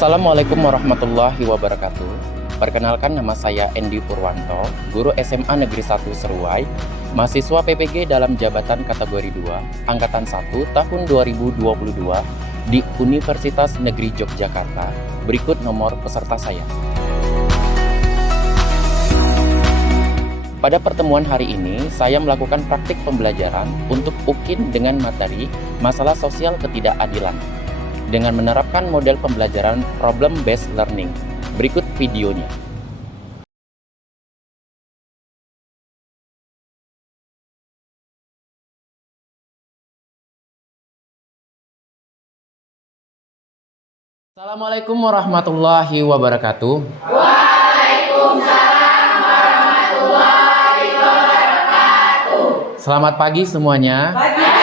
Assalamualaikum warahmatullahi wabarakatuh. Perkenalkan, nama saya Endi Purwanto, guru SMA Negeri 1 Seruai, mahasiswa PPG dalam jabatan kategori 2, Angkatan 1 tahun 2022 di Universitas Negeri Yogyakarta. Berikut nomor peserta saya. Pada pertemuan hari ini, saya melakukan praktik pembelajaran untuk UKIN dengan materi masalah sosial ketidakadilan dengan menerapkan model pembelajaran problem based learning. Berikut videonya. Assalamualaikum warahmatullahi wabarakatuh. Waalaikumsalam warahmatullahi wabarakatuh. Selamat pagi semuanya. Pagi.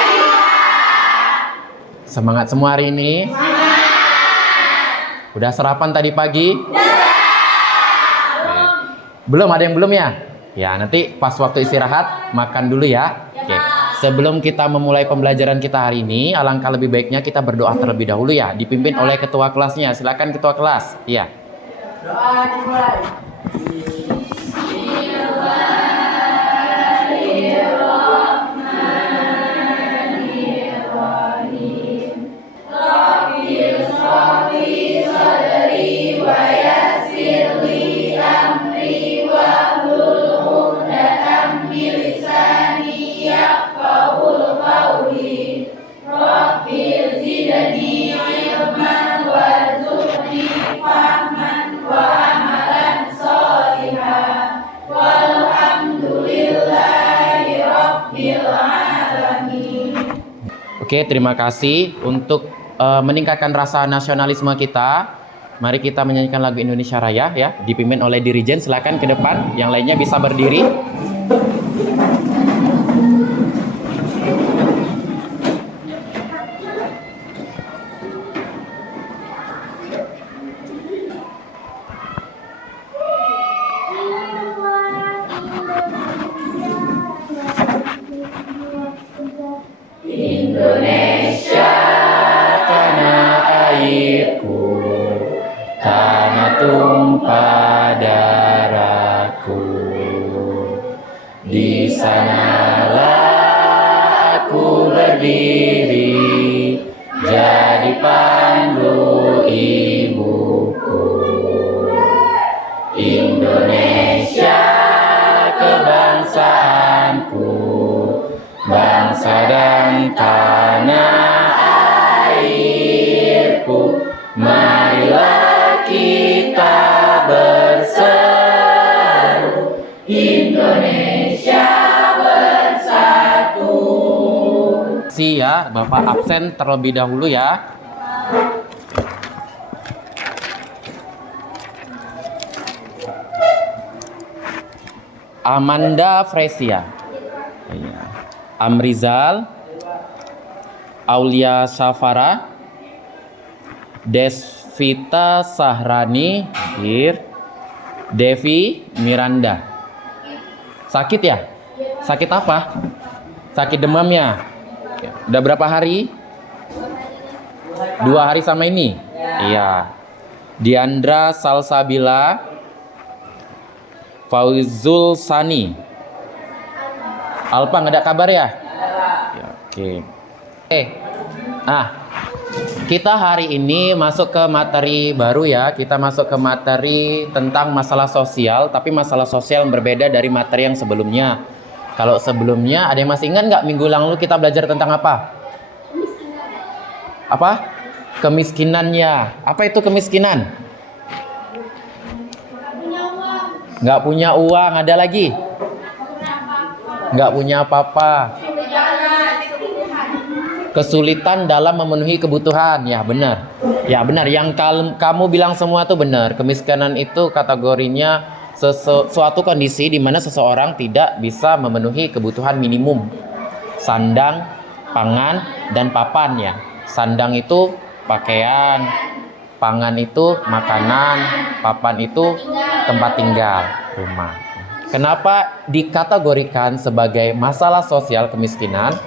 Semangat semua hari ini? Udah sarapan tadi pagi? Belum, ada yang belum ya? Ya, nanti pas waktu istirahat makan dulu ya. Oke. Sebelum kita memulai pembelajaran kita hari ini, alangkah lebih baiknya kita berdoa terlebih dahulu ya, dipimpin oleh ketua kelasnya. Silakan ketua kelas. Iya. Doa dimulai. Oke, terima kasih. Untuk meningkatkan rasa nasionalisme kita, mari kita menyanyikan lagu Indonesia Raya ya, dipimpin oleh dirijen. Silakan ke depan, yang lainnya bisa berdiri. Indonesia, Tanah airku, tanah tumpah darahku. Di sanalah aku berdiri, jadi pandu ibuku. Indonesia, kebangsaanku, bangsa dan tanah airku. Marilah kita berseru, Indonesia bersatu. Ya, Bapak absen terlebih dahulu ya. Amanda Fresia, Amrizal, Aulia Safara, Desvita Sahrani, Devi Miranda. Sakit ya? Sakit apa? Sakit demam ya? Udah berapa hari? 2 hari sama ini? Iya. Diandra Salsabila, Fauzul Sani. Alpa, nggak ada kabar ya? Ya, oke. Kita hari ini masuk ke materi baru ya. Kita masuk ke materi tentang masalah sosial, tapi masalah sosial yang berbeda dari materi yang sebelumnya. Kalau sebelumnya, ada yang masih ingat nggak minggu lalu kita belajar tentang apa? Apa? Kemiskinan ya. Apa itu kemiskinan? Nggak punya uang. Ada lagi? Nggak punya apa-apa. Kesulitan dalam memenuhi kebutuhan. Ya benar. Ya benar. Yang kamu bilang semua itu benar. Kemiskinan itu kategorinya suatu kondisi di mana seseorang tidak bisa memenuhi kebutuhan minimum. Sandang, pangan, dan papan ya. Sandang itu pakaian, pangan itu makanan, papan itu tempat tinggal, rumah. Kenapa dikategorikan sebagai masalah sosial kemiskinan?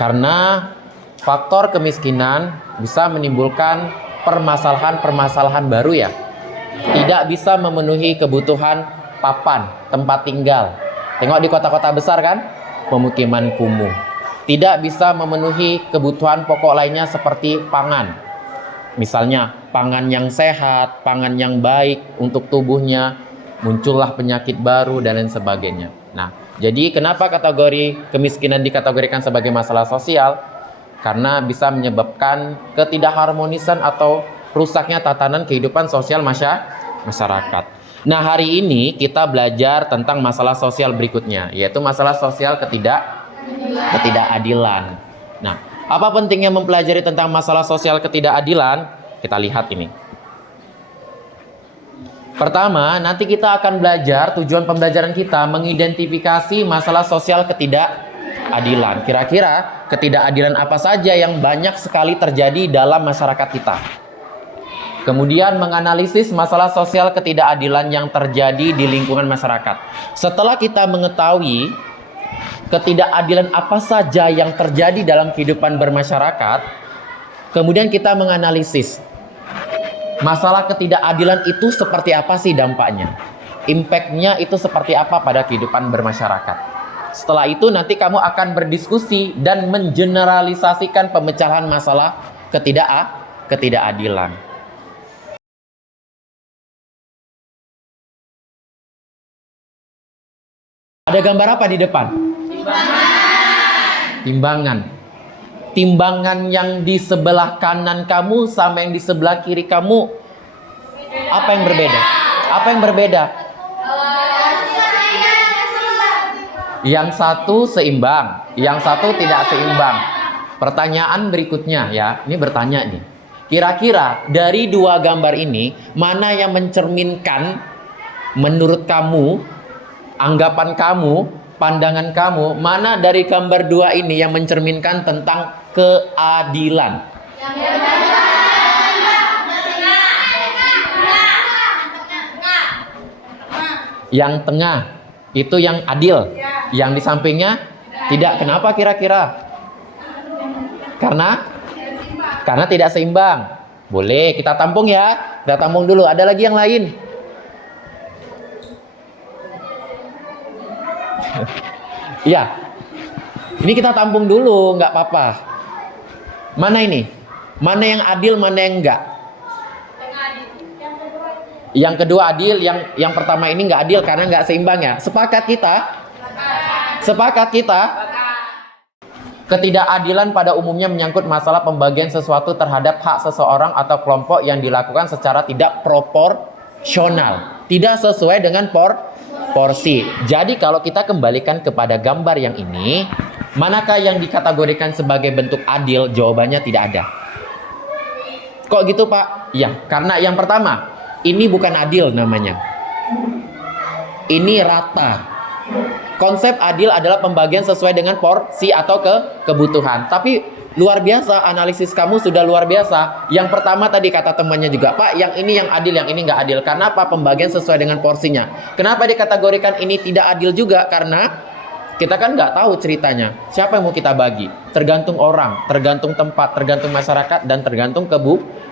Karena faktor kemiskinan bisa menimbulkan permasalahan-permasalahan baru ya. Tidak bisa memenuhi kebutuhan papan, tempat tinggal. Tengok di kota-kota besar kan, pemukiman kumuh. Tidak bisa memenuhi kebutuhan pokok lainnya seperti pangan. Misalnya pangan yang sehat, pangan yang baik untuk tubuhnya, muncullah penyakit baru dan lain sebagainya. Nah, jadi kenapa kategori kemiskinan dikategorikan sebagai masalah sosial? Karena bisa menyebabkan ketidakharmonisan atau rusaknya tatanan kehidupan sosial masyarakat. Nah, hari ini kita belajar tentang masalah sosial berikutnya, yaitu masalah sosial ketidakadilan. Nah, apa pentingnya mempelajari tentang masalah sosial ketidakadilan? Kita lihat ini. Pertama, nanti kita akan belajar, tujuan pembelajaran kita mengidentifikasi masalah sosial ketidakadilan. Kira-kira ketidakadilan apa saja yang banyak sekali terjadi dalam masyarakat kita. Kemudian menganalisis masalah sosial ketidakadilan yang terjadi di lingkungan masyarakat. Setelah kita mengetahui ketidakadilan apa saja yang terjadi dalam kehidupan bermasyarakat, kemudian kita menganalisis masalah ketidakadilan itu seperti apa sih dampaknya, impact-nya itu seperti apa pada kehidupan bermasyarakat. Setelah itu nanti kamu akan berdiskusi dan mengeneralisasikan pemecahan masalah ketidakadilan. Ada gambar apa di depan? Timbangan. Timbangan yang di sebelah kanan kamu sama yang di sebelah kiri kamu, apa yang berbeda? Apa yang berbeda? Yang satu seimbang, yang satu tidak seimbang. Pertanyaan berikutnya ya, ini bertanya nih. Kira-kira dari dua gambar ini, mana yang mencerminkan menurut kamu, anggapan kamu, pandangan kamu, mana dari gambar dua ini yang mencerminkan tentang keadilan? Yang tengah itu yang adil, yang di sampingnya tidak. Kenapa kira-kira? Karena tidak seimbang. Boleh kita tampung ya, kita tampung dulu. Ada lagi yang lain? Iya, ini kita tampung dulu, nggak apa-apa. Mana ini? Mana yang adil, mana yang enggak? Yang kedua adil, yang pertama ini nggak adil karena nggak seimbang ya. Sepakat kita? Sepakat kita? Ketidakadilan pada umumnya menyangkut masalah pembagian sesuatu terhadap hak seseorang atau kelompok yang dilakukan secara tidak proporsional, tidak sesuai dengan porsi. Jadi kalau kita kembalikan kepada gambar yang ini, manakah yang dikategorikan sebagai bentuk adil? Jawabannya tidak ada. Kok gitu Pak? Ya, karena yang pertama, ini bukan adil namanya. Ini rata. Konsep adil adalah pembagian sesuai dengan porsi atau kebutuhan. Tapi luar biasa, analisis kamu sudah luar biasa. Yang pertama tadi kata temannya juga, Pak, yang ini yang adil, yang ini nggak adil. Karena apa? Pembagian sesuai dengan porsinya. Kenapa dikategorikan ini tidak adil juga? Karena kita kan nggak tahu ceritanya. Siapa yang mau kita bagi? Tergantung orang, tergantung tempat, tergantung masyarakat, dan tergantung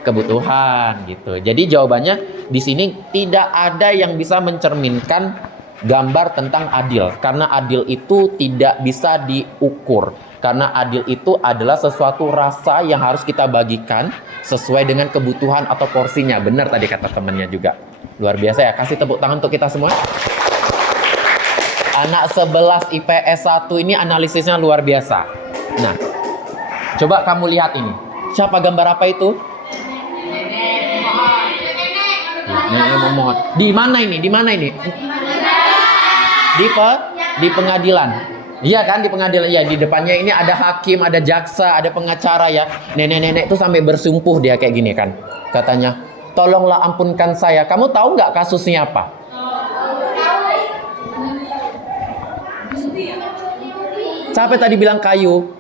kebutuhan gitu. Jadi jawabannya di sini tidak ada yang bisa mencerminkan gambar tentang adil. Karena adil itu tidak bisa diukur. Karena adil itu adalah sesuatu rasa yang harus kita bagikan sesuai dengan kebutuhan atau porsinya. Benar tadi kata temannya juga. Luar biasa ya. Kasih tepuk tangan untuk kita semua. Anak 11 IPS 1 ini analisisnya luar biasa. Nah, coba kamu lihat ini. Siapa gambar apa itu? Nenek memohon. Di mana ini? Di mana ini? Di pengadilan. Iya kan, di pengadilan. Ya, di depannya ini ada hakim, ada jaksa, ada pengacara ya. Nenek-nenek itu sampai bersumpuh dia kayak gini kan. Katanya, tolonglah ampunkan saya. Kamu tahu nggak kasusnya apa? Siapa tadi bilang kayu?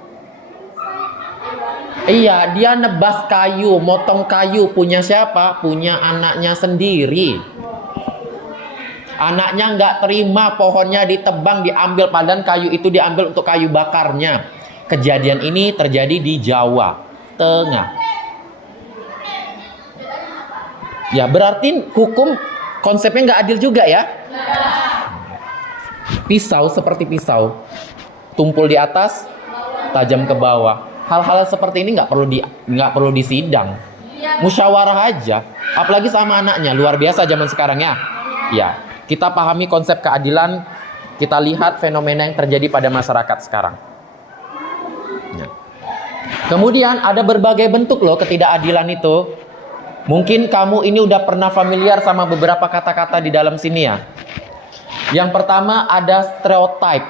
Iya, dia nebas kayu, motong kayu. Punya siapa? Punya anaknya sendiri. Anaknya nggak terima, pohonnya ditebang, diambil, padahal kayu itu diambil untuk kayu bakarnya. Kejadian ini terjadi di Jawa Tengah. Ya, berarti hukum konsepnya nggak adil juga ya. Pisau seperti pisau, tumpul di atas, tajam ke bawah. Hal-hal seperti ini nggak perlu disidang, musyawarah aja. Apalagi sama anaknya, luar biasa zaman sekarang ya. Ya, kita pahami konsep keadilan, kita lihat fenomena yang terjadi pada masyarakat sekarang. Ya. Kemudian ada berbagai bentuk loh ketidakadilan itu. Mungkin kamu ini udah pernah familiar sama beberapa kata-kata di dalam sini ya. Yang pertama ada stereotype.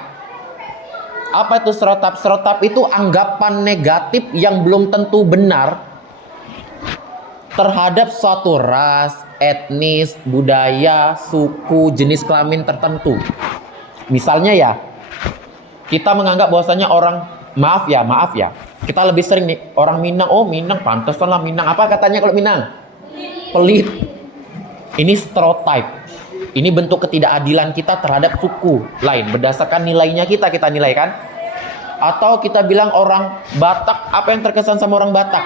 Apa itu stereotype? Stereotype itu anggapan negatif yang belum tentu benar terhadap suatu ras, etnis, budaya, suku, jenis kelamin tertentu. Misalnya ya, kita menganggap bahwasanya orang, maaf ya, kita lebih sering nih, orang Minang, oh Minang, pantesan lah Minang. Apa katanya kalau Minang? Pelit. Ini stereotype. Ini bentuk ketidakadilan kita terhadap suku lain. Berdasarkan nilainya kita nilai kan. Atau kita bilang orang Batak, apa yang terkesan sama orang Batak?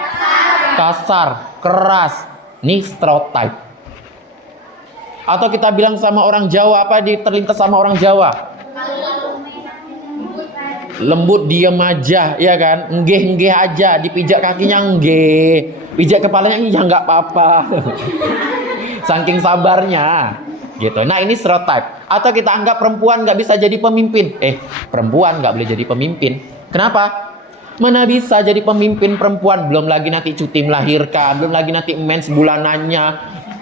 Kasar, keras. Ini stereotype. Atau kita bilang sama orang Jawa, apa terlintas sama orang Jawa? Lembut, diem aja, ya kan? Nggeh aja, dipijak kakinya nggeh, pijak kepalanya ya nggak apa-apa. Saking sabarnya, gitu. Nah ini stereotype. Atau kita anggap perempuan nggak bisa jadi pemimpin. Perempuan nggak boleh jadi pemimpin. Kenapa? Mana bisa jadi pemimpin perempuan? Belum lagi nanti cuti melahirkan, belum lagi nanti mens bulanannya,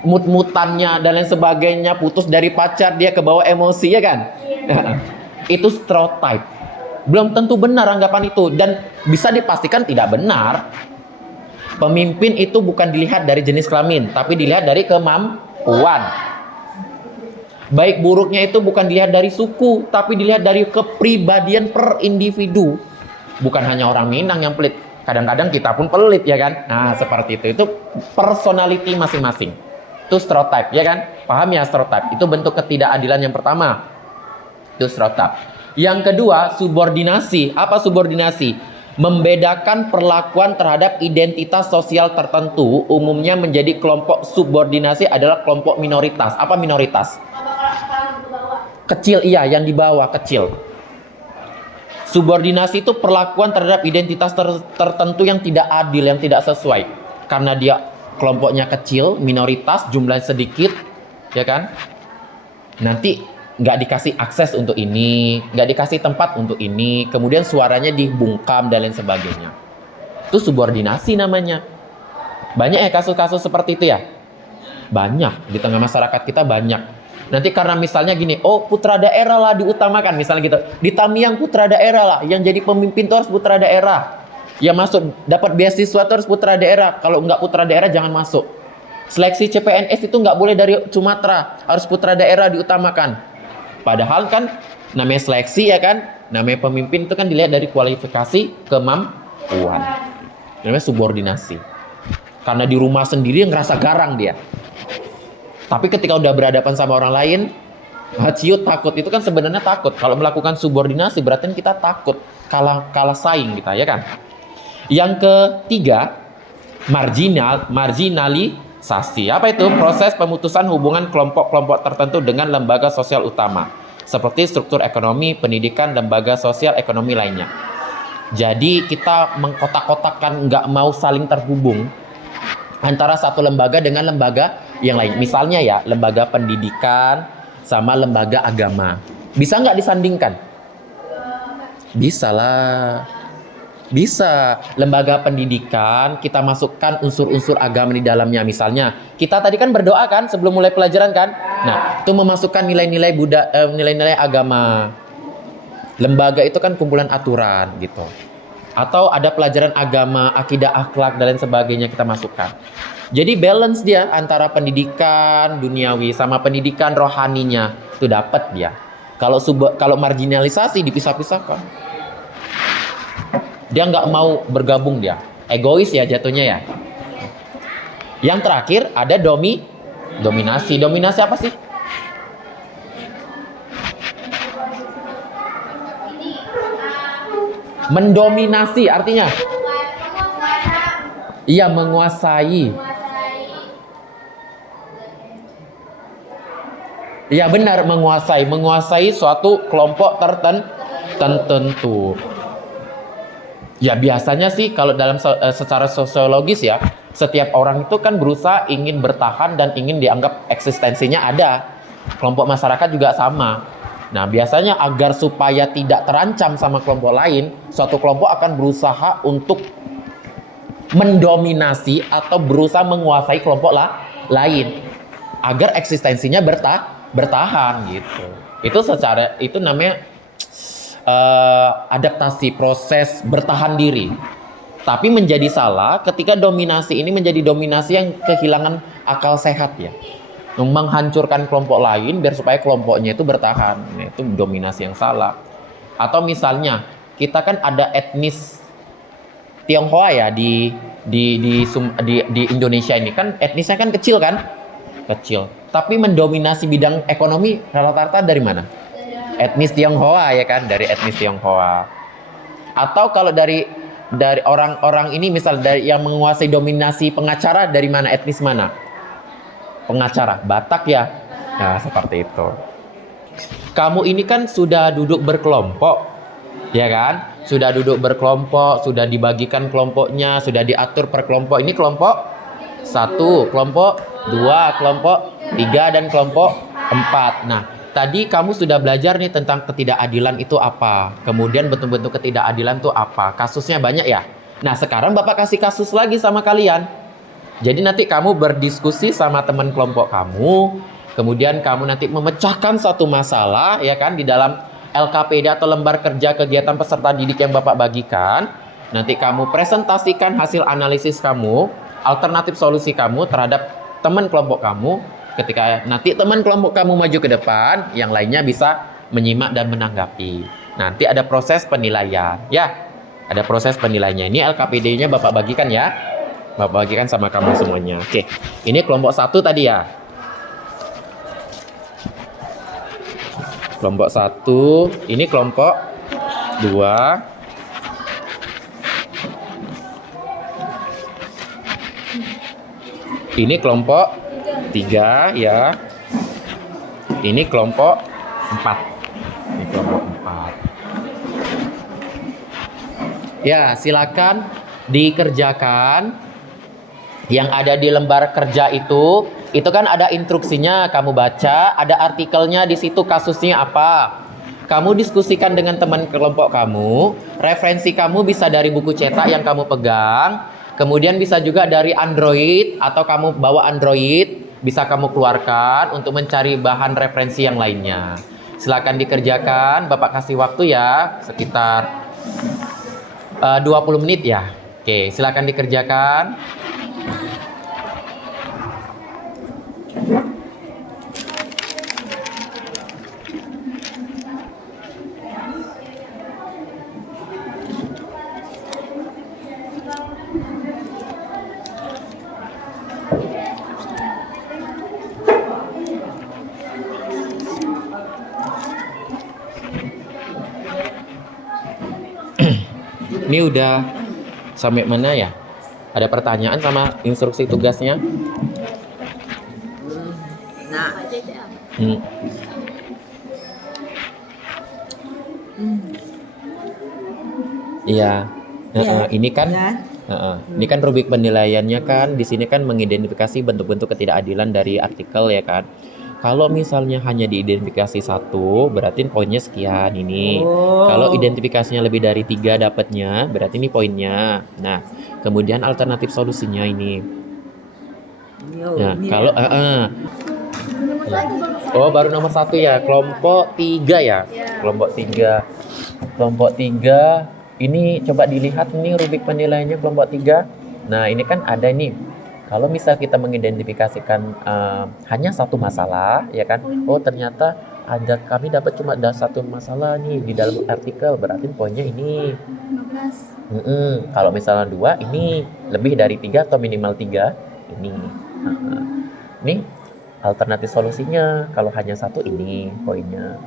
mut-mutannya dan lain sebagainya, putus dari pacar dia kebawa emosi ya kan? Itu stereotype. Belum tentu benar anggapan itu dan bisa dipastikan tidak benar. Pemimpin itu bukan dilihat dari jenis kelamin, tapi dilihat dari kemampuan. Baik buruknya itu bukan dilihat dari suku, tapi dilihat dari kepribadian per individu. Bukan hanya orang Minang yang pelit, kadang-kadang kita pun pelit ya kan. Nah seperti itu personality masing-masing. Itu stereotype ya kan. Paham ya stereotype? Itu bentuk ketidakadilan yang pertama. Itu stereotype. Yang kedua, subordinasi. Apa subordinasi? Membedakan perlakuan terhadap identitas sosial tertentu. Umumnya menjadi kelompok subordinasi adalah kelompok minoritas. Apa minoritas? Kecil, iya, yang di bawah kecil. Subordinasi itu perlakuan terhadap identitas tertentu yang tidak adil, yang tidak sesuai. Karena dia kelompoknya kecil, minoritas, jumlah sedikit, ya kan? Nanti nggak dikasih akses untuk ini, nggak dikasih tempat untuk ini, kemudian suaranya dibungkam dan lain sebagainya. Itu subordinasi namanya. Banyak ya kasus-kasus seperti itu ya? Banyak, di tengah masyarakat kita banyak. Nanti karena misalnya gini, oh putra daerah lah diutamakan, misalnya gitu. Di Tamiang putra daerah lah, yang jadi pemimpin itu harus putra daerah. Yang masuk, dapat beasiswa itu harus putra daerah. Kalau nggak putra daerah jangan masuk. Seleksi CPNS itu nggak boleh dari Sumatera, harus putra daerah diutamakan. Padahal kan namanya seleksi ya kan, namanya pemimpin itu kan dilihat dari kualifikasi kemampuan. Namanya subordinasi. Karena di rumah sendiri ngerasa garang dia. Tapi ketika udah berhadapan sama orang lain, ciut takut. Itu kan sebenarnya takut. Kalau melakukan subordinasi berarti kita takut kalah saing kita ya kan. Yang ketiga, marginalisasi. Apa itu? Proses pemutusan hubungan kelompok-kelompok tertentu dengan lembaga sosial utama, seperti struktur ekonomi, pendidikan, lembaga sosial ekonomi lainnya. Jadi kita mengkotak-kotakan, nggak mau saling terhubung antara satu lembaga dengan lembaga yang lain. Misalnya ya, lembaga pendidikan sama lembaga agama. Bisa nggak disandingkan? Bisa lah. Bisa. Lembaga pendidikan kita masukkan unsur-unsur agama di dalamnya. Misalnya kita tadi kan berdoa kan sebelum mulai pelajaran kan. Nah itu memasukkan nilai-nilai agama. Lembaga itu kan kumpulan aturan gitu. Atau ada pelajaran agama, akidah, akhlak dan lain sebagainya kita masukkan. Jadi balance dia antara pendidikan duniawi sama pendidikan rohaninya itu dapat dia. Kalau marginalisasi dipisah-pisahkan, dia nggak mau bergabung, dia egois ya jatuhnya ya. Yang terakhir ada dominasi. Dominasi apa sih? Mendominasi artinya? Iya, menguasai. Ya benar, menguasai suatu kelompok tertentu. Ya biasanya sih kalau dalam secara sosiologis ya, setiap orang itu kan berusaha ingin bertahan dan ingin dianggap eksistensinya ada. Kelompok masyarakat juga sama. Nah biasanya agar supaya tidak terancam sama kelompok lain, suatu kelompok akan berusaha untuk mendominasi atau berusaha menguasai kelompok lain agar eksistensinya bertahan gitu. Itu namanya adaptasi, proses bertahan diri. Tapi menjadi salah ketika dominasi ini menjadi dominasi yang kehilangan akal sehat ya. Menghancurkan kelompok lain biar supaya kelompoknya itu bertahan. Nah, itu dominasi yang salah. Atau misalnya kita kan ada etnis Tionghoa ya di Indonesia ini kan etnisnya kan kecil kan? Kecil. Tapi mendominasi bidang ekonomi rata-rata dari mana? Etnis Tionghoa ya kan, dari etnis Tionghoa. Atau kalau dari orang-orang ini misal dari yang menguasai dominasi pengacara dari mana? Etnis mana? Pengacara Batak ya. Nah, seperti itu. Kamu ini kan sudah duduk berkelompok, ya kan? Sudah duduk berkelompok, sudah dibagikan kelompoknya, sudah diatur per kelompok. Ini kelompok 1, kelompok 2, kelompok 3, dan kelompok 4. Nah, tadi kamu sudah belajar nih tentang ketidakadilan itu apa. Kemudian bentuk-bentuk ketidakadilan itu apa. Kasusnya banyak ya. Nah, sekarang Bapak kasih kasus lagi sama kalian. Jadi nanti kamu berdiskusi sama teman kelompok kamu. Kemudian kamu nanti memecahkan satu masalah ya kan di dalam LKPD atau lembar kerja kegiatan peserta didik yang Bapak bagikan. Nanti kamu presentasikan hasil analisis kamu, alternatif solusi kamu terhadap teman kelompok kamu. Ketika nanti teman kelompok kamu maju ke depan, yang lainnya bisa menyimak dan menanggapi. Nanti ada proses penilaian. Ya, ada proses penilaiannya. Ini LKPD-nya Bapak bagikan ya. Bapak bagikan sama kamu semuanya. Oke, ini kelompok 1 tadi ya. Kelompok 1, ini kelompok 2. Ini kelompok 3 ya. Ini kelompok 4. Ini kelompok 4. Ya, silakan dikerjakan. Yang ada di lembar kerja itu kan ada instruksinya, kamu baca, ada artikelnya di situ, kasusnya apa. Kamu diskusikan dengan teman kelompok kamu, referensi kamu bisa dari buku cetak yang kamu pegang, kemudian bisa juga dari Android atau kamu bawa Android, bisa kamu keluarkan untuk mencari bahan referensi yang lainnya. Silakan dikerjakan, Bapak kasih waktu ya, sekitar 20 menit ya. Oke, silakan dikerjakan. Ini udah sampai mana ya? Ada pertanyaan sama instruksi tugasnya? Nah, Iya. Ini kan ini kan rubrik penilaiannya kan di sini kan mengidentifikasi bentuk-bentuk ketidakadilan dari artikel ya kan. Kalau misalnya hanya diidentifikasi 1, berarti poinnya sekian ini. Kalau identifikasinya lebih dari 3 dapatnya, berarti ini poinnya. Nah, kemudian alternatif solusinya ini. Nah, kalau oh, baru nomor 1 ya, kelompok 3 ya. Kelompok 3. Kelompok 3 ini coba dilihat nih rubrik penilaiannya kelompok 3. Nah, ini kan ada nih. Kalau misal kita mengidentifikasikan hanya satu masalah, ya kan? Oh, ternyata kami dapat cuma ada satu masalah nih di dalam artikel, berarti poinnya ini. 15. Kalau misalnya 2, ini lebih dari 3 atau minimal 3, ini. Ini alternatif solusinya. Kalau hanya 1, ini poinnya.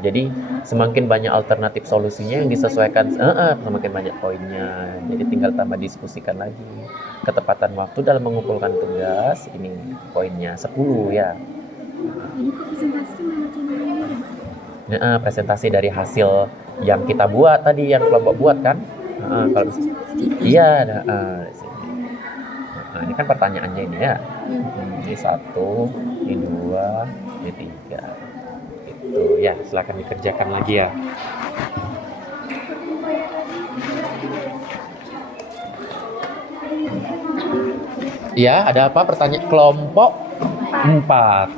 Jadi semakin banyak alternatif solusinya yang disesuaikan, semakin banyak poinnya. Jadi tinggal tambah diskusikan lagi. Ketepatan waktu dalam mengumpulkan tugas, ini poinnya 10 ya. Ini kok presentasi cuma channel ini ya? Presentasi dari hasil yang kita buat tadi, yang kelompok buat kan. Kalau iya, di sini. Ini kan pertanyaannya ini ya. Ini 1, ini 2, ini 3. Itu ya, silakan dikerjakan lagi ya. Ya, ada apa? Pertanyaan kelompok 4.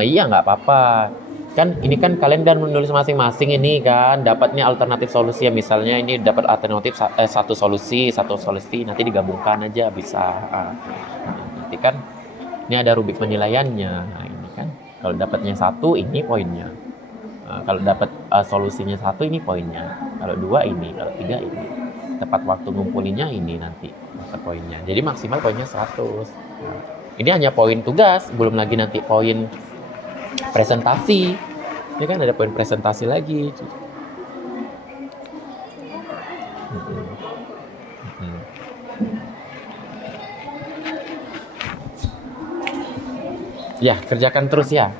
Iya, nggak apa-apa. Kan ini kan kalian dan menulis masing-masing ini kan, dapatnya alternatif solusi ya. Misalnya ini dapat alternatif satu solusi, nanti digabungkan aja bisa. Nanti kan ini ada rubrik penilaiannya. Nah, ini kan kalau dapatnya 1 ini poinnya. Kalau dapat solusinya 1 ini poinnya. Kalau 2 ini, kalau 3 ini. Tepat waktu ngumpulinnya ini nanti dapat poinnya. Jadi maksimal poinnya 100. Ini hanya poin tugas, belum lagi nanti poin presentasi. Ini kan ada poin presentasi lagi. Ya, kerjakan terus ya.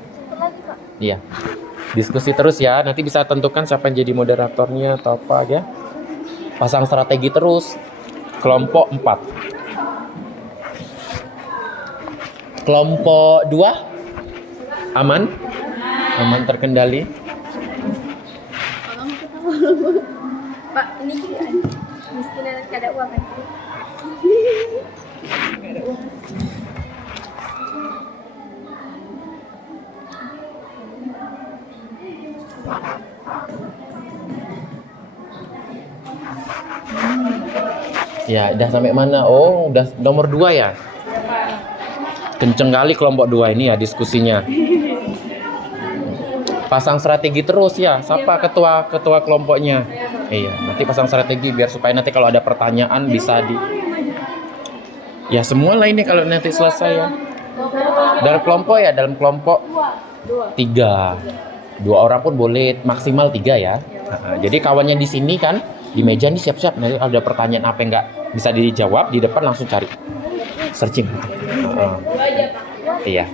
Iya. Diskusi terus ya. Nanti bisa tentukan siapa yang jadi moderatornya atau apa ya. Pasang strategi terus. Kelompok 4. Kelompok 2 aman? Aman terkendali? Pak, ini kan miskinan gak ada uang kan? Gak ada uang. Ya, udah sampai mana? Oh, udah nomor 2 ya? Kenceng kali kelompok 2 ini ya diskusinya. Pasang strategi terus ya. Siapa ketua kelompoknya? Iya, nanti pasang strategi biar supaya nanti kalau ada pertanyaan bisa di. Ya semua lah ini kalau nanti selesai ya. Dalam kelompok 3. 2 orang pun boleh, maksimal 3 ya. Jadi kawannya di sini kan di meja nih siap-siap. Nanti kalau ada pertanyaan apa yang nggak bisa dijawab di depan langsung cari searching. Iya.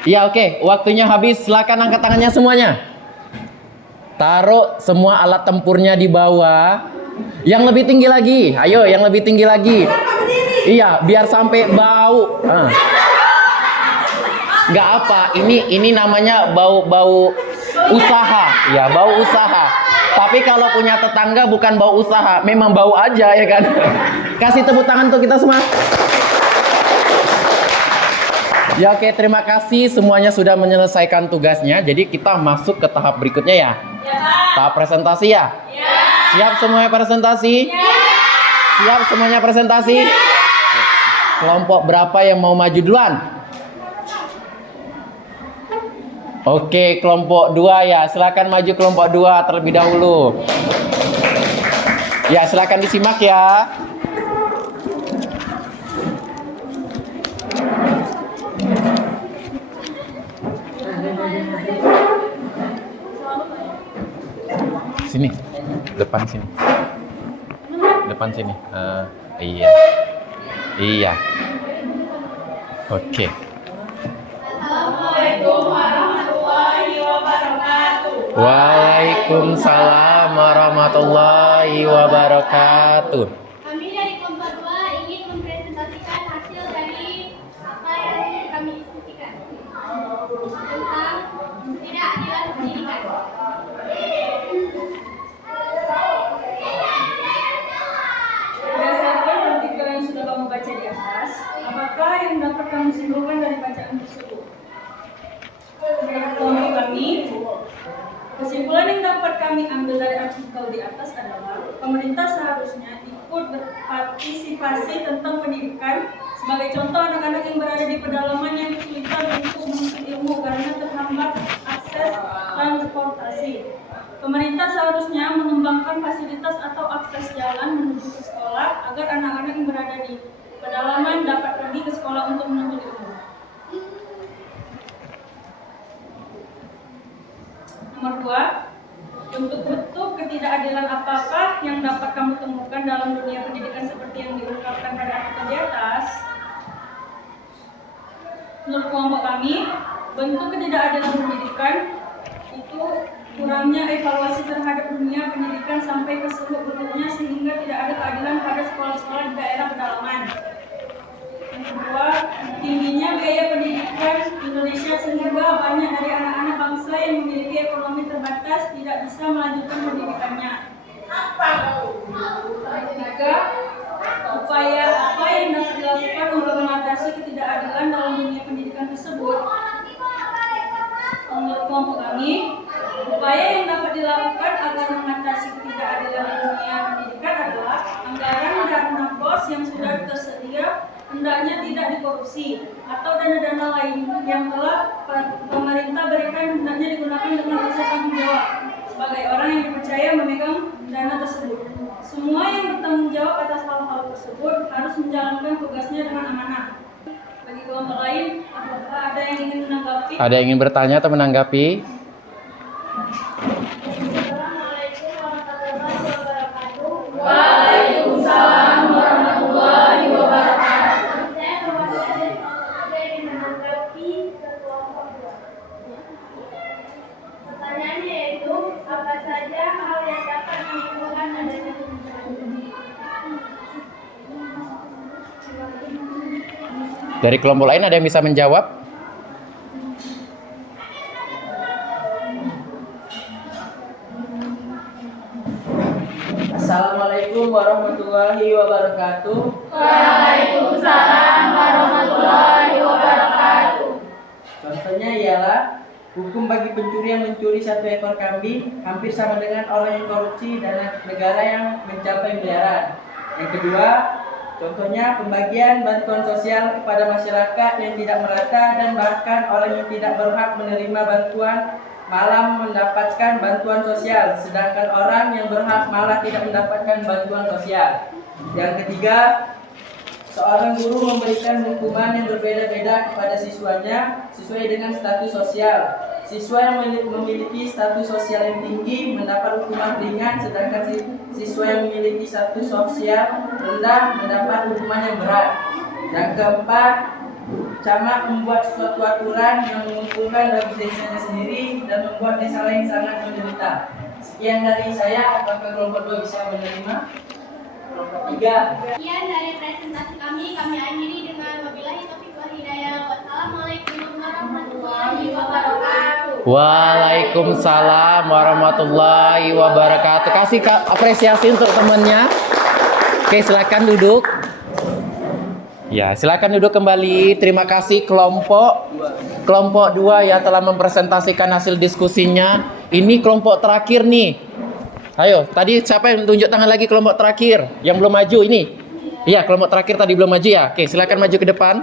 Iya, oke. Waktunya habis. Silakan angkat tangannya semuanya. Taruh semua alat tempurnya di bawah. Yang lebih tinggi lagi. Ayo, yang lebih tinggi lagi. Iya, biar sampai bau. Nggak apa. Ini namanya bau usaha. Ya, bau usaha. Tapi kalau punya tetangga bukan bau usaha, memang bau aja ya kan. Kasih tepuk tangan untuk kita semua. Ya oke, terima kasih semuanya sudah menyelesaikan tugasnya. Jadi kita masuk ke tahap berikutnya ya. Tahap presentasi ya. Siap semuanya presentasi? Siap semuanya presentasi? Kelompok berapa yang mau maju duluan? Oke, kelompok 2 ya. Silakan maju kelompok 2 terlebih dahulu. Ya, silakan disimak ya. Sini, depan sini. Depan sini. Iya. Iya. Oke. Assalamualaikum warahmatullahi wabarakatuh. Waalaikumsalam warahmatullahi wabarakatuh. Kami dari kelompok 2 ingin mempresentasikan hasil dari apa yang kami diskusikan tentang ketidakadilan pendidikan. Berdasarkan artikel yang sudah kamu baca di atas, apakah yang dapat kamu simpulkan dari bacaan tersebut? Menurut kami, kesimpulan yang dapat kami ambil dari artikel di atas adalah pemerintah seharusnya ikut berpartisipasi tentang pendidikan. Sebagai contoh, anak-anak yang berada di pedalaman yang kesulitan untuk menuntut ilmu karena terhambat akses transportasi. Pemerintah seharusnya mengembangkan fasilitas atau akses jalan menuju ke sekolah agar anak-anak yang berada di pedalaman dapat pergi ke sekolah untuk menuntut ilmu. Nomor 2, untuk bentuk ketidakadilan apakah yang dapat kamu temukan dalam dunia pendidikan seperti yang diungkapkan pada artikel di atas? Menurut kelompok kami, bentuk ketidakadilan pendidikan itu kurangnya evaluasi terhadap dunia pendidikan sampai ke seluk-beluknya sehingga tidak ada keadilan pada sekolah-sekolah di daerah pedalaman. Yang kedua, tingginya biaya pendidikan Indonesia sehingga banyak dari anak-anak bangsa yang memiliki ekonomi terbatas tidak bisa melanjutkan pendidikannya. Ketiga, upaya apa yang dapat dilakukan untuk mengatasi ketidakadilan dalam dunia pendidikan tersebut? Menurut kelompok kami, upaya yang dapat dilakukan agar mengatasi ketidakadilan di dunia pendidikan adalah anggaran dana BOS yang sudah tersedia hendaknya tidak dikorupsi atau dana-dana lain yang telah pemerintah berikan hendaknya digunakan dengan rasa tanggung jawab sebagai orang yang dipercaya memegang dana tersebut. Semua yang bertanggung jawab atas hal-hal tersebut harus menjalankan tugasnya dengan amanah. Bagi kelompok lain, apakah ada yang ingin menanggapi? Ada yang ingin bertanya atau menanggapi? Assalamualaikum warahmatullahi wabarakatuh. Waalaikumsalam warahmatullahi wabarakatuh. Saya mewakili ada yang menanggapi kelompok 2. Pertanyaannya yaitu, apa saja hal yang dapat menimbulkan adanya Dari kelompok lain ada yang bisa menjawab? Assalamualaikum warahmatullahi wabarakatuh. Waalaikumsalam warahmatullahi wabarakatuh. Contohnya ialah hukum bagi pencuri yang mencuri 1 ekor kambing hampir sama dengan orang yang korupsi dana negara yang mencapai miliaran. Yang kedua, contohnya pembagian bantuan sosial kepada masyarakat yang tidak merata dan bahkan orang yang tidak berhak menerima bantuan malah mendapatkan bantuan sosial, sedangkan orang yang berhak malah tidak mendapatkan bantuan sosial. Yang ketiga, seorang guru memberikan hukuman yang berbeda-beda kepada siswanya sesuai dengan status sosial. Siswa yang memiliki status sosial yang tinggi mendapat hukuman ringan, sedangkan siswa yang memiliki status sosial rendah mendapat hukuman yang berat. Yang keempat, camat membuat suatu aturan yang menguntungkan bagi desanya sendiri dan membuat desa lain sangat menderita. Sekian dari saya, apakah kelompok 2 bisa menerima? Kelompok 3. Sekian dari presentasi kami akhiri dengan wabillahi taufiq wal hidayah. Wassalamualaikum warahmatullahi wabarakatuh. Waalaikumsalam warahmatullahi wabarakatuh. Kasih apresiasi untuk temannya. Oke, silakan duduk. Ya, silakan duduk kembali. Terima kasih kelompok 2 ya telah mempresentasikan hasil diskusinya. Ini kelompok terakhir nih. Ayo, tadi siapa yang tunjuk tangan lagi kelompok terakhir? Yang belum maju ini? Iya, kelompok terakhir tadi belum maju ya. Oke, silakan maju ke depan.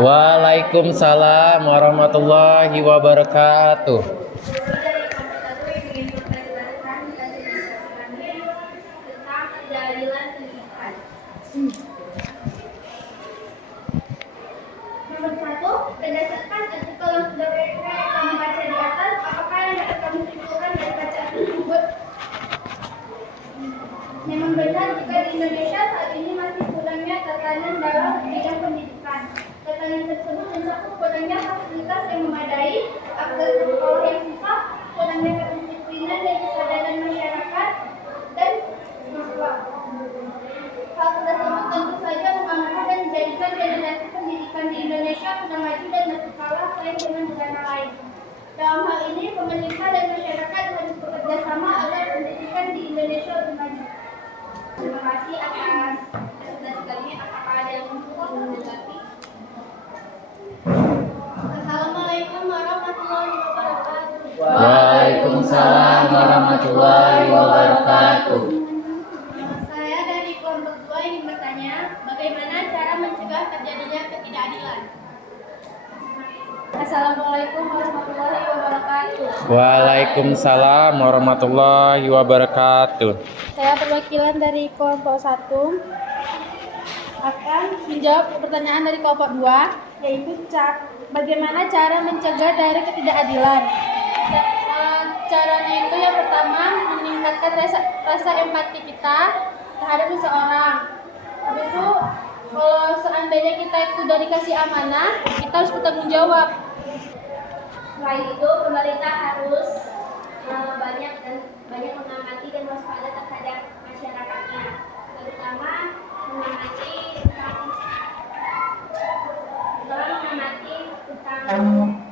Waalaikumsalam warahmatullahi wabarakatuh. Nomor 1, berdasarkan artikel yang sudah kami baca di atas, apakah yang dapat kami simpulkan dari bacaan tersebut? Memang benar jika di Indonesia saat ini masih kurangnya tatanan dalam bidang pendidikan. Tatanan tersebut mencakup kurangnya fasilitas yang memadai, akses ke sekolah yang susah, kurangnya kedisiplinan dan kesadaran masyarakat dan siswa. Hal tersebut tentu saja mempengaruhi dan menjadikan generasi pendidikan di Indonesia kurang maju dan masih kalah saing dengan negara lain. Dalam hal ini, pemerintah dan masyarakat harus bekerja sama agar pendidikan di Indonesia lebih maju. Terima kasih atas presentasi kami. Apakah ada yang ingin menanggapi? Assalamualaikum warahmatullahi wabarakatuh. Waalaikumsalam warahmatullahi wabarakatuh. Saya dari kelompok 2 ingin bertanya, bagaimana cara mencegah terjadinya ketidakadilan? Assalamualaikum warahmatullahi wabarakatuh. wabarakatuh. Waalaikumsalam warahmatullahi wabarakatuh. Saya perwakilan dari kelompok 1 akan menjawab pertanyaan dari kelompok 2, yaitu bagaimana cara mencegah dari ketidakadilan. Caranya itu yang pertama meningkatkan rasa empati kita terhadap seseorang. Habis itu kalau seandainya kita itu udah dikasih amanah, kita harus bertanggung jawab. Selain itu, pemerintah harus banyak mengamati dan waspada terhadap masyarakatnya, terutama mengamati tentang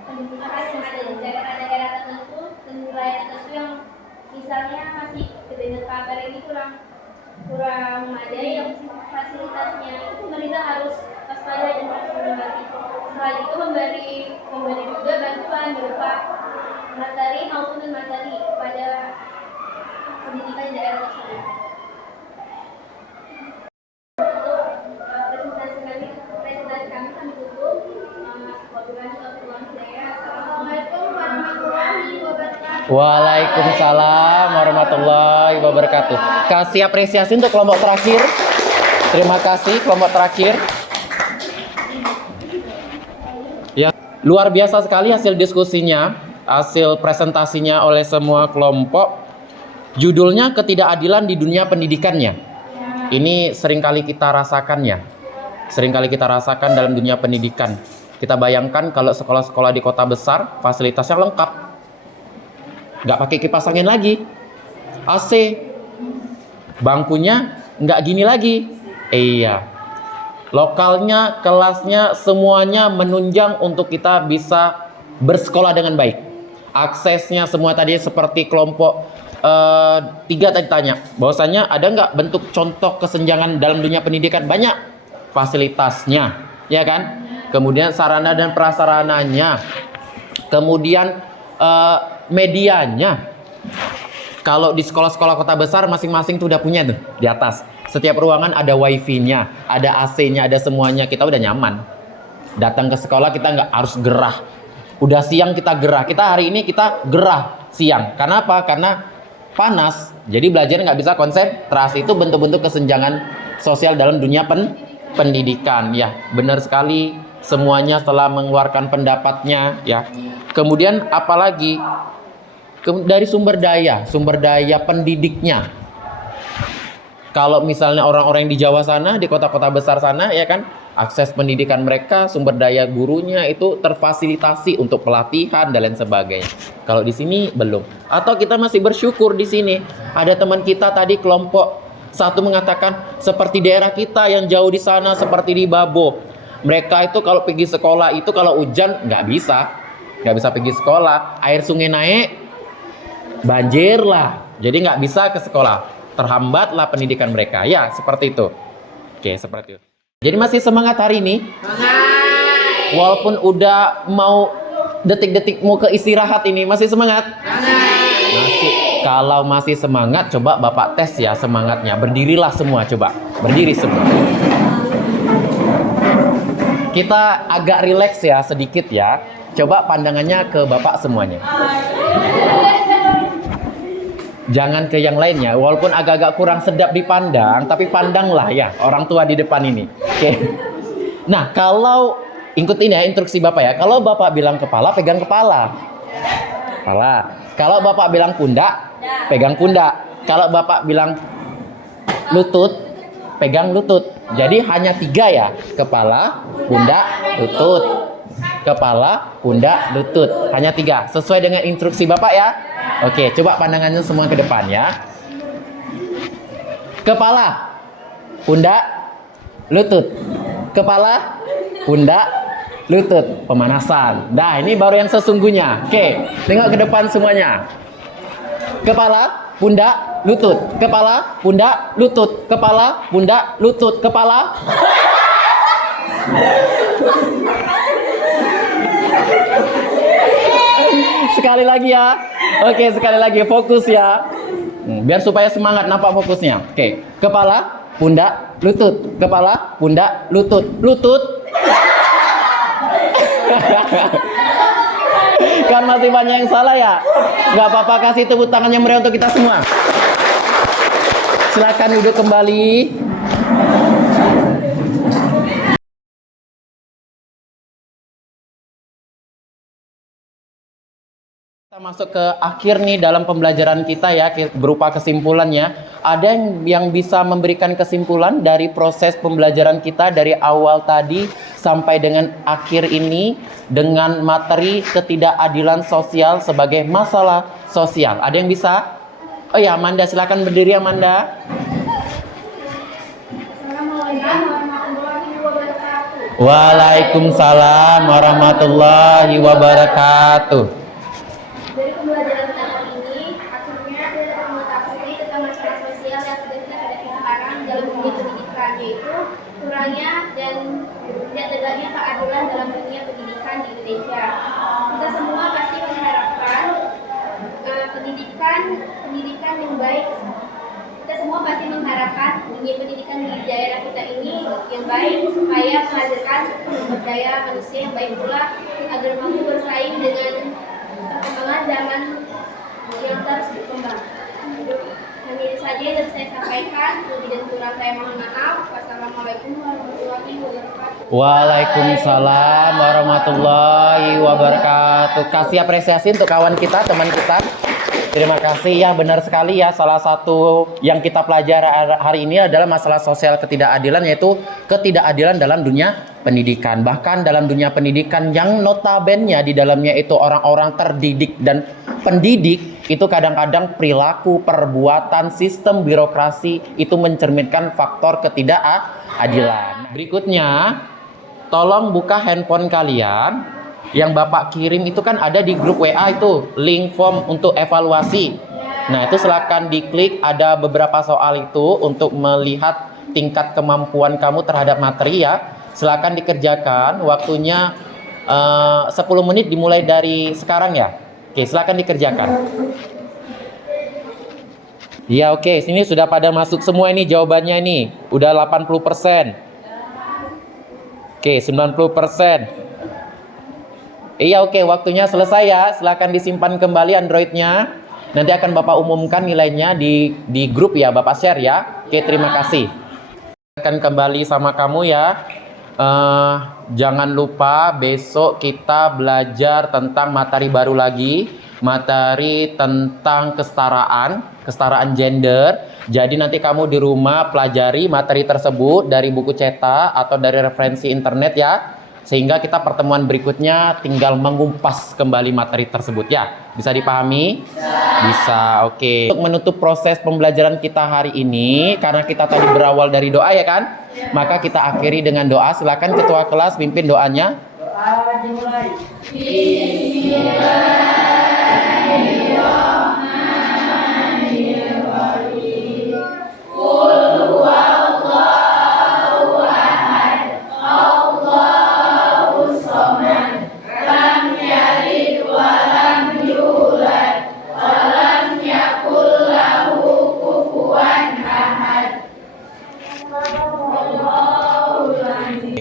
pendidikan yang ada di daerah-daerah tertentu dan wilayah tertentu yang misalnya masih kedengar kabar ini kurang memadai yang fasilitasnya, itu pemerintah harus waspada dan harus mengamati. Selain itu memberi juga bantuan berupa materi maupun non materi kepada pendidikan di daerah tersebut. Presentasi kami tutup. Assalamualaikum warahmatullahi wabarakatuh. Waalaikumsalam warahmatullahi wabarakatuh. Kasih apresiasi untuk kelompok terakhir. Terima kasih kelompok terakhir. Ya, luar biasa sekali hasil diskusinya, hasil presentasinya oleh semua kelompok. Judulnya ketidakadilan di dunia pendidikannya. Ini seringkali kita rasakannya. Seringkali kita rasakan dalam dunia pendidikan. Kita bayangkan kalau sekolah-sekolah di kota besar fasilitasnya lengkap. Nggak pakai kipas angin lagi. AC. Bangkunya nggak gini lagi. Iya. Lokalnya, kelasnya, semuanya menunjang untuk kita bisa bersekolah dengan baik. Aksesnya semua tadi seperti kelompok 3 tadi tanya. Bahwasanya ada nggak bentuk contoh kesenjangan dalam dunia pendidikan? Banyak fasilitasnya, ya kan? Kemudian sarana dan prasarananya. Kemudian medianya. Kalau di sekolah-sekolah kota besar masing-masing tuh udah punya tuh di atas. Setiap ruangan ada wifi-nya, ada AC-nya, ada semuanya. Kita udah nyaman. Datang ke sekolah kita nggak harus gerah. Udah siang kita gerah. Kita hari ini kita gerah siang. Karena apa? Karena panas. Jadi belajar nggak bisa konsentrasi. Itu bentuk-bentuk kesenjangan sosial dalam dunia pendidikan. Ya, benar sekali. Semuanya setelah mengeluarkan pendapatnya. Ya. Kemudian apalagi dari sumber daya pendidiknya. Kalau misalnya orang-orang yang di Jawa sana, di kota-kota besar sana, ya kan, akses pendidikan mereka, sumber daya gurunya itu terfasilitasi untuk pelatihan dan lain sebagainya. Kalau di sini belum. Atau kita masih bersyukur di sini. Ada teman kita tadi kelompok 1 mengatakan seperti daerah kita yang jauh di sana, seperti di Babo. Mereka itu kalau pergi sekolah itu kalau hujan nggak bisa pergi sekolah. Air sungai naik, banjir lah. Jadi nggak bisa ke sekolah. Terhambatlah pendidikan mereka. Ya, seperti itu. Oke, seperti itu. Jadi masih semangat hari ini? Semangat. Walaupun udah mau detik-detik mau ke istirahat ini, masih semangat? Semangat. Masih. Kalau masih semangat, coba Bapak tes ya semangatnya. Berdirilah semua, coba. Berdiri semua. Kita agak rileks ya sedikit ya. Coba pandangannya ke Bapak semuanya. Jangan ke yang lainnya, walaupun agak-agak kurang sedap dipandang, tapi pandanglah ya orang tua di depan ini. Oke. Nah, kalau ikutin ya instruksi Bapak ya. Kalau Bapak bilang kepala, pegang kepala. Kepala. Kalau Bapak bilang pundak, pegang pundak. Kalau Bapak bilang lutut, pegang lutut. Jadi hanya 3 ya. Kepala, pundak, lutut. Kepala, pundak, lutut. Hanya 3. Sesuai dengan instruksi Bapak ya. Oke, coba pandangannya semua ke depan ya. Kepala, pundak, lutut. Kepala, pundak, lutut. Pemanasan. Nah, ini baru yang sesungguhnya. Oke, tengok ke depan semuanya. Kepala, pundak, lutut. Kepala, pundak, lutut. Kepala, pundak, lutut. Kepala. Sekali lagi ya. Oke, sekali lagi fokus ya. Biar supaya semangat nampak fokusnya. Oke, kepala, pundak, lutut. Kepala, pundak, lutut. Lutut. Jangan-jangan masih banyak yang salah ya? Nggak apa-apa, kasih tepuk tangan yang meriah untuk kita semua. Silakan duduk kembali. Kita masuk ke akhir nih dalam pembelajaran kita ya, berupa kesimpulannya. Ada yang bisa memberikan kesimpulan dari proses pembelajaran kita dari awal tadi sampai dengan akhir ini dengan materi ketidakadilan sosial sebagai masalah sosial. Ada yang bisa? Oh ya, Amanda, silakan berdiri Amanda. Assalamualaikum warahmatullahi wabarakatuh. Waalaikumsalam warahmatullahi wabarakatuh. Dari pembelajaran kita hari ini, akhirnya kita dapat mengetahui tentang masalah sosial yang sudah kita hadapi sekarang dalam dunia pendidikan, yaitu kurangnya dan tidak tegaknya keadilan dalam dunia pendidikan di Indonesia. Kita semua pasti mengharapkan pendidikan yang baik. Kita semua pasti mengharapkan dunia pendidikan di daerah kita ini yang baik supaya menghasilkan sumber daya manusia yang baik pula agar mampu bersaing dengan perkembangan zaman yang terus berkembang. Hanya itu saja yang saya sampaikan. Lebih dan kurang saya mohon maaf. Wassalamualaikum warahmatullahi wabarakatuh. Waalaikumsalam warahmatullahi wabarakatuh. Kasih apresiasi untuk kawan kita, teman kita. Terima kasih ya, benar sekali ya. Salah satu yang kita pelajari hari ini adalah masalah sosial ketidakadilan, yaitu ketidakadilan dalam dunia pendidikan. Bahkan dalam dunia pendidikan yang notabene di dalamnya itu orang-orang terdidik dan pendidik, itu kadang-kadang perilaku, perbuatan, sistem birokrasi itu mencerminkan faktor ketidakadilan. Berikutnya, tolong buka handphone kalian. Yang Bapak kirim itu kan ada di grup WA itu, link form untuk evaluasi. Nah, itu silakan diklik, ada beberapa soal itu untuk melihat tingkat kemampuan kamu terhadap materi ya. Silakan dikerjakan, waktunya 10 menit dimulai dari sekarang ya. Oke, silakan dikerjakan. Ya, oke, sini sudah pada masuk semua ini jawabannya ini. Udah 80%. Oke, 90%. Iya, oke, waktunya selesai ya. Silakan disimpan kembali Androidnya. Nanti akan Bapak umumkan nilainya di grup ya, Bapak share ya. Oke, terima kasih. Akan kembali sama kamu ya. Jangan lupa besok kita belajar tentang materi baru lagi. Materi tentang kesetaraan gender. Jadi nanti kamu di rumah pelajari materi tersebut dari buku cetak atau dari referensi internet ya. Sehingga kita pertemuan berikutnya tinggal mengupas kembali materi tersebut ya. Bisa dipahami? Bisa, oke. Untuk menutup proses pembelajaran kita hari ini, karena kita tadi berawal dari doa ya kan? Maka kita akhiri dengan doa. Silakan ketua kelas pimpin doanya. Doa dimulai.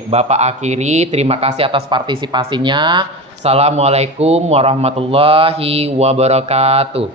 Bapak akhiri, terima kasih atas partisipasinya. Assalamualaikum warahmatullahi wabarakatuh.